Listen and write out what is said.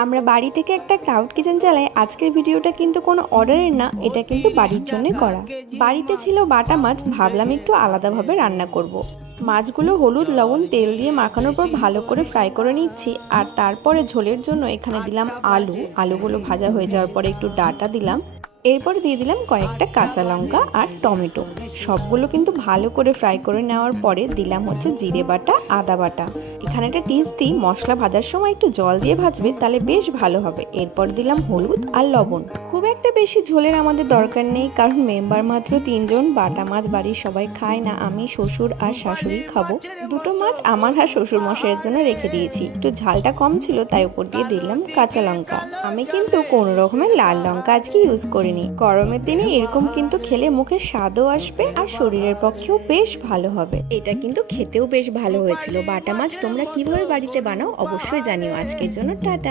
আমরা বাড়ি থেকে একটা ক্লাউড কিচেন চালাই। আজকের ভিডিওটা কিন্তু কোনো অর্ডারের না, এটা কিন্তু বাড়ির জন্য করা। বাড়িতে ছিল বাটা মাছ, ভাবলাম একটু আলাদাভাবে রান্না করব। মাছগুলো হলুদ লবণ তেল দিয়ে মাখানোর পর ভালো করে ফ্রাই করে নিচ্ছি। আর তারপরে ঝোলের জন্য এখানে দিলাম আলুগুলো ভাজা হয়ে যাওয়ার পরে একটু ডাঁটা দিলাম। এরপর দিয়ে দিলাম কয়েকটা কাঁচা লঙ্কা আর টমেটো। সবগুলো কিন্তু ভালো করে ফ্রাই করে নেওয়ার পরে দিলাম হচ্ছে জিরে বাটা আদা বাটা। এখানে একটা টিপস দিই, মশলা ভাজার সময় একটু জল দিয়ে ভাজবে, তাহলে বেশ ভালো হবে। এরপর দিলাম হলুদ আর লবণ। খুব একটা বেশি ঝোলের আমাদের দরকার নেই, কারণ মেম্বার মাত্র 3 জন। বাটা মাছ বাড়ির সবাই খায় না, আমি শ্বশুর আর শাশুড়ি খাবো। দুটো মাছ আমার আর শ্বশুর মশাইয়ের জন্য রেখে দিয়েছি। একটু ঝালটা কম ছিল তাই উপর দিয়ে দিলাম কাঁচা লঙ্কা। আমি কিন্তু কোনো রকমের লাল লঙ্কা আজকে ইউজ করিনি। গরমের দিনে এরকম কিন্তু খেলে মুখে স্বাদও আসবে আর শরীরের পক্ষেও বেশ ভালো হবে। এটা কিন্তু খেতেও বেশ ভালো হয়েছিল। বাটা মাছ তোমরা কিভাবে বাড়িতে বানাও অবশ্যই জানিও। আজকের জন্য টাটা।